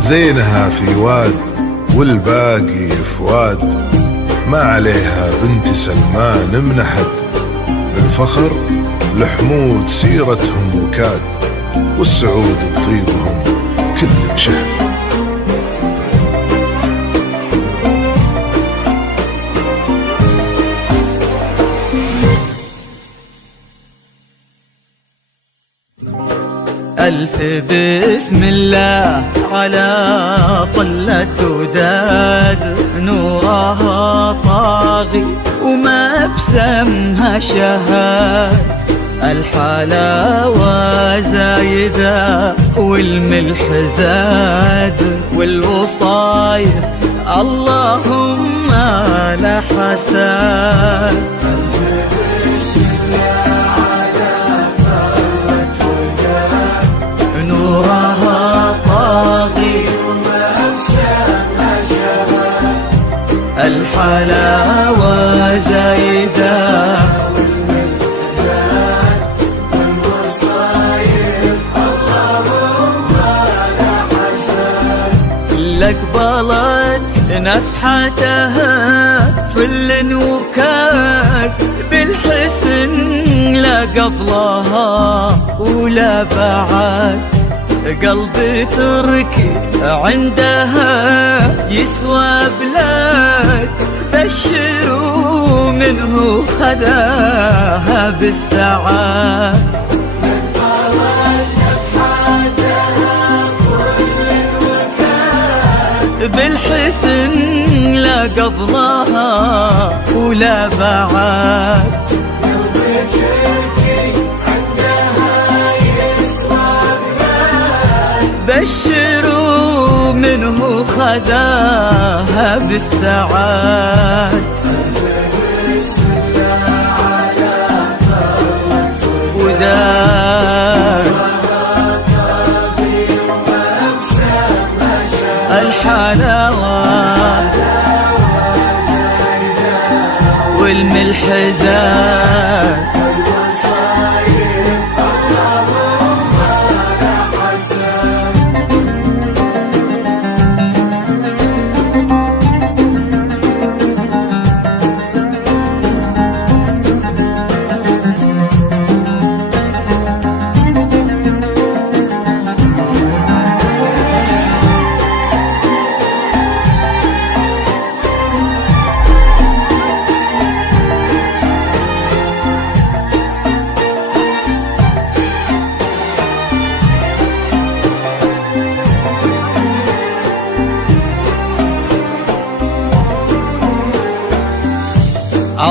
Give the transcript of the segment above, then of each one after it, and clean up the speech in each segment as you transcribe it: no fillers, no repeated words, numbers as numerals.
زينها في واد والباقي فؤاد، ما عليها بنت سلمان منحد، بالفخر لحمود سيرتهم وكاد، والسعود بطيبهم كل شهد. ألف بسم الله على طلة وداد، نورها طاغي وما بسمها شهاد، الحلاوة زايدة والملح زاد، والوصايف اللهم لا حساد. نورها طاغي وما بسمها شهاد، الحلاوة زايدة والملح زاد، والوصايف اللهم لا حساد. لك بلت نفحتها فل وكاك، بالحسن لا قبلها ولا بعد، قلبي تركي عندها يسوى بلاك، بشروا منه خذاها بالسعاد. بالحسن لا قبلها ولا بعد، قلبي تركي عندها يسوى بلاك، بشروا منه خذاها بالسعاد. بسم الله على وداد الحلاوة والملح زاد، والوصايف اللهم لا حساد.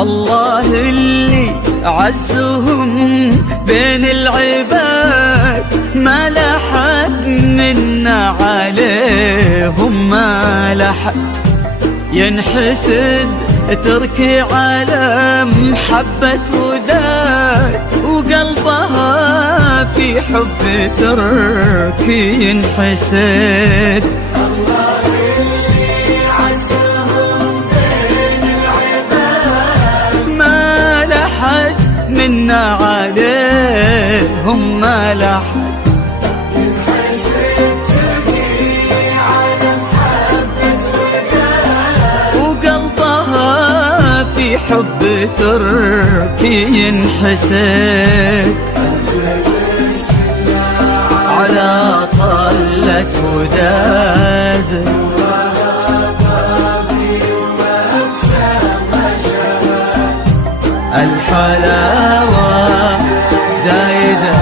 الله اللي عزهم بين العباد، ما لحد منا عليهم ما لحد، ينحسد تركي على محبة وداد، حب تركي ينحسد. الله اللي عزهم بين العباد ما لحد منا عليهم، ما لحد ينحسد تركي على محبة وداد، وقلبها في حب تركي ينحسد. على طلة وداد الحلاوة زايدة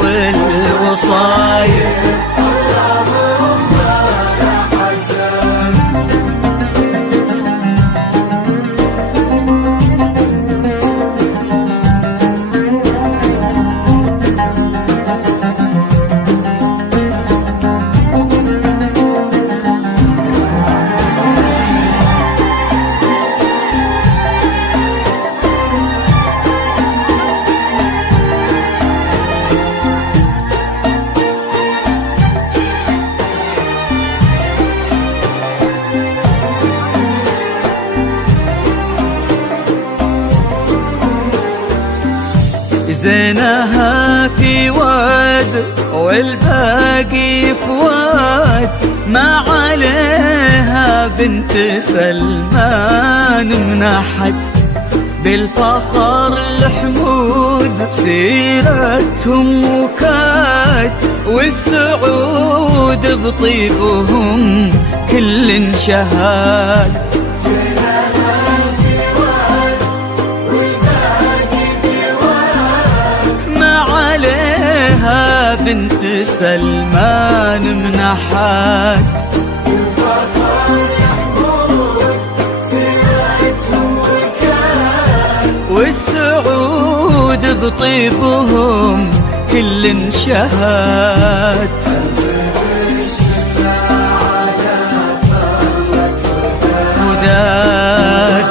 والوصايا زينها في واد والباقي في واد، ما عليها بنت سلمان منحت. بالفخر الحمود سيرتهم وكاد، والسعود بطيبهم كل شهاد. بنت سلمان منحت. الفخر يحمود سيرتهم وكاد، والسعود بطيبهم كل شهاد. وداد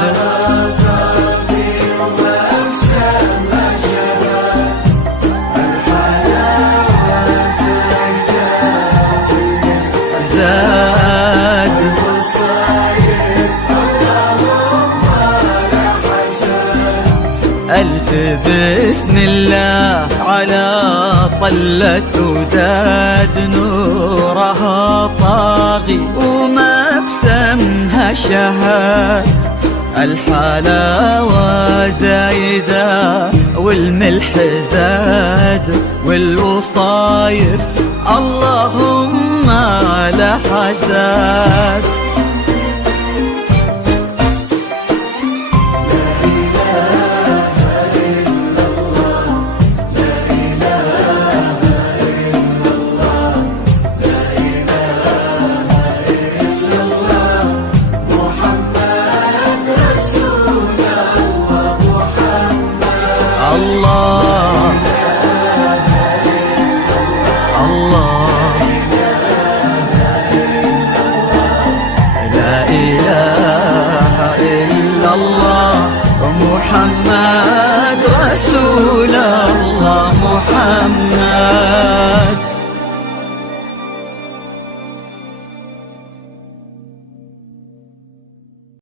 زاد ألف بسم الله على طلة وداد، نورها طاغي وما بسمها شهاد. الحلاوة زايدة والملح زاد، والوصايف اللهم لا حساد.